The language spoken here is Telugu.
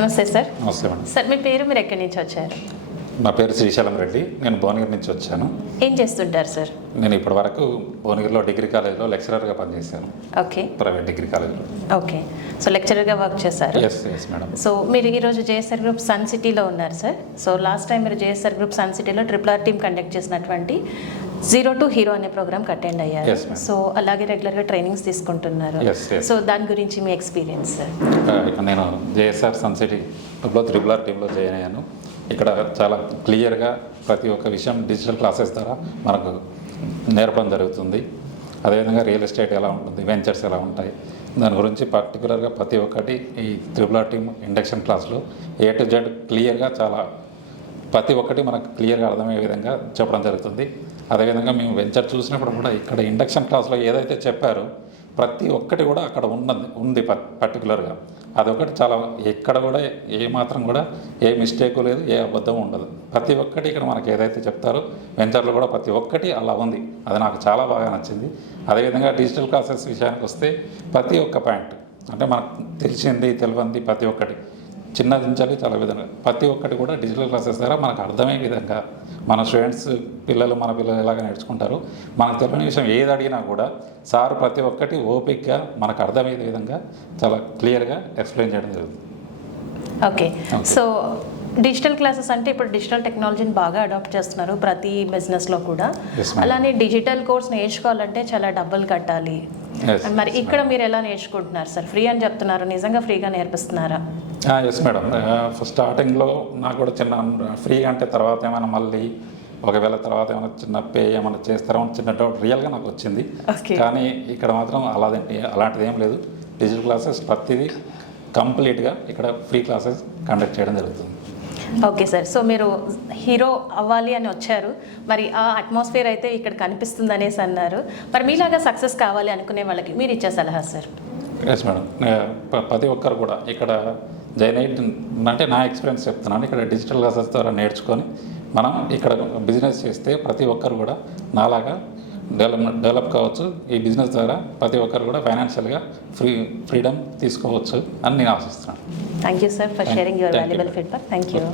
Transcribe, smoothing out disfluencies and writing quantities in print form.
నమస్తే సార్. నమస్తే మేడం. సార్ మీ పేరు, మీరు ఎక్కడి నుంచి వచ్చారు? నా పేరు శ్రీశైలం రెడ్డి. నేను భువనగిరి నుంచి వచ్చాను. ఏం చేస్తుంటారు సార్? నేను ఇప్పటి వరకు భువనగిరిలో డిగ్రీ కాలేజ్లో లెక్చరర్గా పనిచేశాను. ఓకే, ప్రైవేట్ డిగ్రీ కాలేజ్లో. ఓకే. సో లెక్చరర్గా వర్క్ చేశారు. Yes madam. సో మీరు ఈరోజు జేఎస్ఆర్ గ్రూప్ సన్ సిటీలో ఉన్నారు సార్. సో లాస్ట్ టైం మీరు జేఎస్ఆర్ గ్రూప్ సన్ సిటీలో RRR టీమ్ కండక్ట్ చేసినటువంటి 0 to Hero అనే ప్రోగ్రామ్కి అటెండ్ అయ్యారు. Yes, ma'am. సో అలాగే రెగ్యులర్గా ట్రైనింగ్స్ తీసుకుంటున్నారు. Yes. సో దాని గురించి మీ ఎక్స్పీరియన్స్ సార్? నేను జేఎస్ఆర్ సన్ సిటీలో RRR టీంలో జాయిన్ అయ్యాను. ఇక్కడ చాలా క్లియర్గా ప్రతి ఒక్క విషయం డిజిటల్ క్లాసెస్ ద్వారా మనకు నేర్పడం జరుగుతుంది. అదేవిధంగా రియల్ ఎస్టేట్ ఎలా ఉంటుంది, వెంచర్స్ ఎలా ఉంటాయి, దాని గురించి పర్టికులర్గా ప్రతి ఒక్కటి ఈ RRR టీమ్ ఇండక్షన్ క్లాస్లో A to Z క్లియర్గా చాలా ప్రతి ఒక్కటి మనకు క్లియర్గా అర్థమయ్యే విధంగా చెప్పడం జరుగుతుంది. అదేవిధంగా మేము వెంచర్ చూసినప్పుడు కూడా ఇక్కడ ఇండక్షన్ క్లాస్లో ఏదైతే చెప్పారో ప్రతి ఒక్కటి కూడా అక్కడ ఉంది పర్టికులర్గా. అదొకటి చాలా ఎక్కడ కూడా ఏ మాత్రం కూడా ఏ మిస్టేక్ లేదు, ఏ అబద్ధం ఉండదు. ప్రతి ఒక్కటి ఇక్కడ మనకి ఏదైతే చెప్తారో వెంచర్లో కూడా ప్రతి ఒక్కటి అలా ఉంది. అది నాకు చాలా బాగా నచ్చింది. అదేవిధంగా డిజిటల్ క్లాసెస్ విషయానికి వస్తే ప్రతి ఒక్క పాయింట్ అంటే మనకు తెలిసింది తెలియంది ప్రతి ఒక్కటి చిన్నది నుంచి చాలా విధంగా ప్రతి ఒక్కటి కూడా డిజిటల్ క్లాసెస్ ద్వారా మనకు అర్థమయ్యే విధంగా మన స్టూడెంట్స్ మన పిల్లలు ఎలాగ నేర్చుకుంటారు, మనకు తెలియని విషయం ఏది అడిగినా కూడా సార్ ప్రతి ఒక్కటి ఓపిక్గా మనకు అర్థమయ్యే విధంగా చాలా క్లియర్గా ఎక్స్ప్లెయిన్ చేయడం జరుగుతుంది. ఓకే. సో డిజిటల్ క్లాసెస్ అంటే ఇప్పుడు డిజిటల్ టెక్నాలజీని బాగా అడాప్ట్ చేస్తున్నారు ప్రతి బిజినెస్లో కూడా. అలానే డిజిటల్ కోర్స్ నేర్చుకోవాలంటే చాలా డబ్బులు కట్టాలి. మరి ఇక్కడ మీరు ఎలా నేర్చుకుంటున్నారు సార్? ఫ్రీ అని చెప్తున్నారు, నిజంగా ఫ్రీగా నేర్పిస్తున్నారా? Yes madam. స్టార్టింగ్లో నాకు కూడా చిన్న ఫ్రీ అంటే తర్వాత ఏమైనా మళ్ళీ ఒకవేళ తర్వాత ఏమైనా చిన్న పే ఏమైనా చేస్తారో చిన్న డౌట్ రియల్గా నాకు వచ్చింది. కానీ ఇక్కడ మాత్రం అలాంటిది ఏం లేదు. డిజిటల్ క్లాసెస్ ప్రతిదీ కంప్లీట్గా ఇక్కడ ఫ్రీ క్లాసెస్ కండక్ట్ చేయడం జరుగుతుంది. Okay sir. సో మీరు హీరో అవ్వాలి అని వచ్చారు, మరి ఆ అట్మాస్ఫియర్ అయితే ఇక్కడ కనిపిస్తుంది అనేసి అన్నారు. మరి మీలాగా సక్సెస్ కావాలి అనుకునే వాళ్ళకి మీరు ఇచ్చే సలహా సార్? Yes madam. ప్రతి ఒక్కరు కూడా ఇక్కడ జాయిన్ అయ్యి అంటే నా ఎక్స్పీరియన్స్ చెప్తున్నాను. ఇక్కడ డిజిటల్ క్లాసెస్ ద్వారా నేర్చుకొని మనం ఇక్కడ బిజినెస్ చేస్తే ప్రతి ఒక్కరు కూడా నాలాగా డెవలప్ కావచ్చు. ఈ బిజినెస్ ద్వారా ప్రతి ఒక్కరు కూడా ఫైనాన్షియల్గా ఫ్రీడమ్ తీసుకోవచ్చు అని నేను ఆశిస్తున్నాను. Thank you sir for sharing your valuable feedback. Thank you.